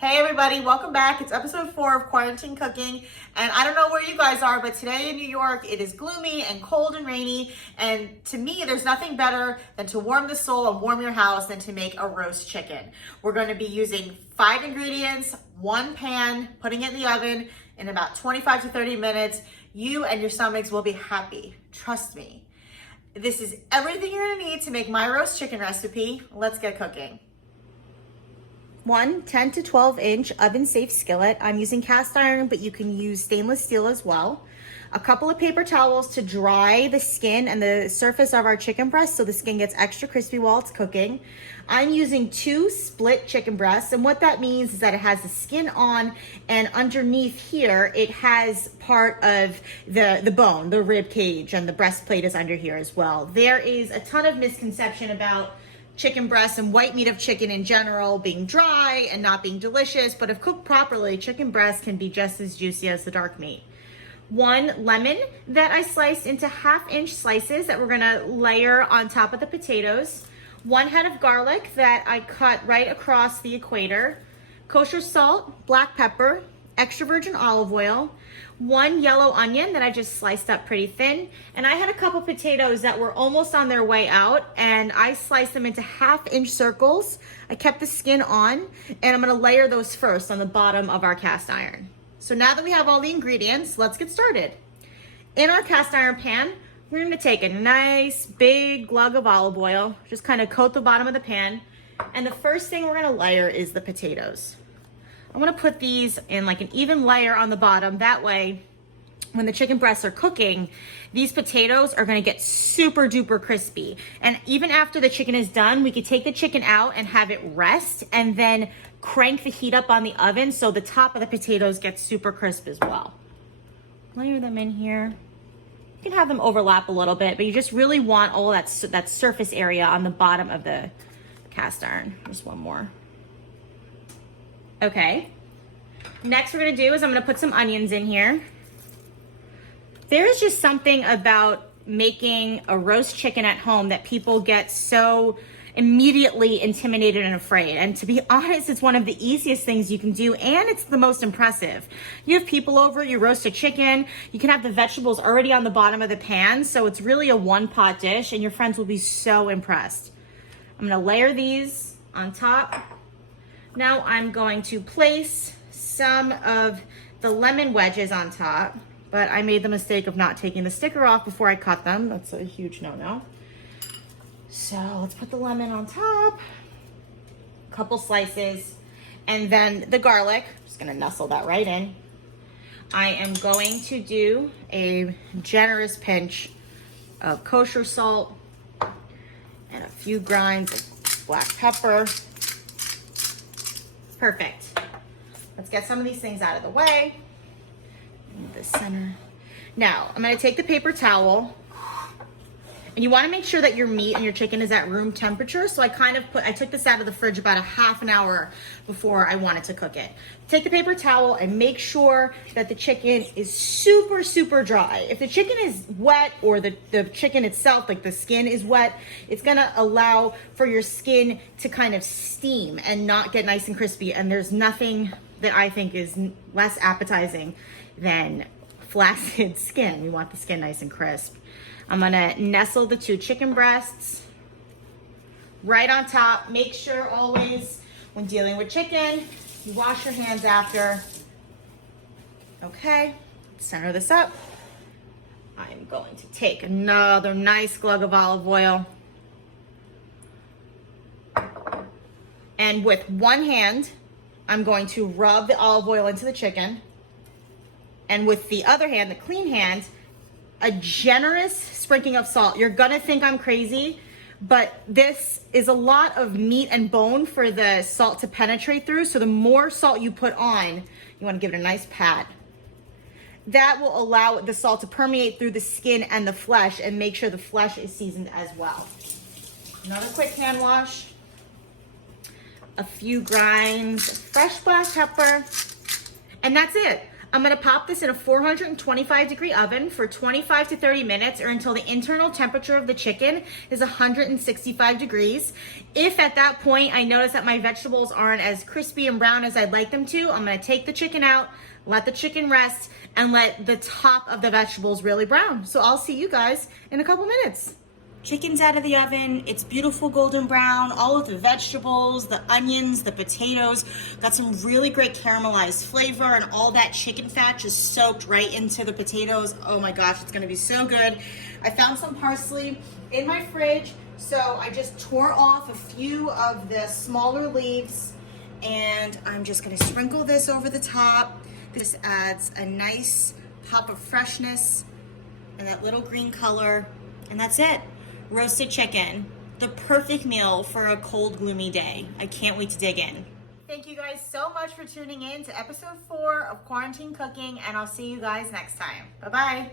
Hey everybody, welcome back. It's episode 4 of Quarantine Cooking. And I don't know where you guys are, but today in New York, it is gloomy and cold and rainy. And to me, there's nothing better than to warm the soul and warm your house than to make a roast chicken. We're going to be using 5 ingredients, 1 pan, putting it in the oven in about 25 to 30 minutes. You and your stomachs will be happy. Trust me. This is everything you're going to need to make my roast chicken recipe. Let's get cooking. 1 10 to 12 inch oven safe skillet. I'm using cast iron, but you can use stainless steel as well. A couple of paper towels to dry the skin and the surface of our chicken breast so the skin gets extra crispy while it's cooking. I'm using 2 split chicken breasts, and what that means is that it has the skin on, and underneath here it has part of the bone, the rib cage, and the breastplate is under here as well. There is a ton of misconception about chicken breasts and white meat of chicken in general being dry and not being delicious, but if cooked properly, chicken breast can be just as juicy as the dark meat. 1 lemon that I sliced into 1/2 inch slices that we're gonna layer on top of the potatoes. 1 head of garlic that I cut right across the equator. Kosher salt, black pepper, extra virgin olive oil. 1 yellow onion that I just sliced up pretty thin. And I had a couple potatoes that were almost on their way out, and I sliced them into 1/2 inch circles. I kept the skin on, and I'm gonna layer those first on the bottom of our cast iron. So now that we have all the ingredients, let's get started. In our cast iron pan, we're gonna take a nice big glug of olive oil, just kind of coat the bottom of the pan. And the first thing we're gonna layer is the potatoes. I'm gonna put these in like an even layer on the bottom. That way, when the chicken breasts are cooking, these potatoes are gonna get super duper crispy. And even after the chicken is done, we could take the chicken out and have it rest and then crank the heat up on the oven so the top of the potatoes gets super crisp as well. Layer them in here. You can have them overlap a little bit, but you just really want all that surface area on the bottom of the cast iron. Just 1 more. Okay, next we're gonna do is I'm gonna put some onions in here. There's just something about making a roast chicken at home that people get so immediately intimidated and afraid. And to be honest, it's one of the easiest things you can do, and it's the most impressive. You have people over, you roast a chicken, you can have the vegetables already on the bottom of the pan, so it's really a 1-pot dish, and your friends will be so impressed. I'm gonna layer these on top. Now I'm going to place some of the lemon wedges on top, but I made the mistake of not taking the sticker off before I cut them. That's a huge no-no. So let's put the lemon on top, a couple slices, and then the garlic. I'm just gonna nestle that right in. I am going to do a generous pinch of kosher salt and a few grinds of black pepper. Perfect. Let's get some of these things out of the way. In the center. Now, I'm gonna take the paper towel, and you wanna make sure that your meat and your chicken is at room temperature. So I took this out of the fridge about a 1/2 hour before I wanted to cook it. Take the paper towel and make sure that the chicken is super, super dry. If the chicken is wet, or the chicken itself, like the skin is wet, it's gonna allow for your skin to kind of steam and not get nice and crispy. And there's nothing that I think is less appetizing than flaccid skin. We want the skin nice and crisp. I'm gonna nestle the 2 chicken breasts right on top. Make sure always when dealing with chicken, you wash your hands after. Okay, center this up. I'm going to take another nice glug of olive oil. And with 1 hand, I'm going to rub the olive oil into the chicken. And with the other hand, the clean hand, a generous sprinkling of salt. You're gonna think I'm crazy, but this is a lot of meat and bone for the salt to penetrate through. So the more salt you put on, you wanna give it a nice pat. That will allow the salt to permeate through the skin and the flesh and make sure the flesh is seasoned as well. Another quick hand wash. A few grinds of fresh black pepper. And that's it. I'm gonna pop this in a 425-degree oven for 25 to 30 minutes or until the internal temperature of the chicken is 165 degrees. If at that point I notice that my vegetables aren't as crispy and brown as I'd like them to, I'm gonna take the chicken out, let the chicken rest, and let the top of the vegetables really brown. So I'll see you guys in a couple minutes. Chicken's out of the oven. It's beautiful golden brown. All of the vegetables, the onions, the potatoes, got some really great caramelized flavor, and all that chicken fat just soaked right into the potatoes. Oh my gosh, it's gonna be so good. I found some parsley in my fridge, so I just tore off a few of the smaller leaves, and I'm just gonna sprinkle this over the top. This adds a nice pop of freshness and that little green color, and that's it. Roasted chicken, the perfect meal for a cold, gloomy day. I can't wait to dig in. Thank you guys so much for tuning in to episode 4 of Quarantine Cooking, and I'll see you guys next time. Bye-bye.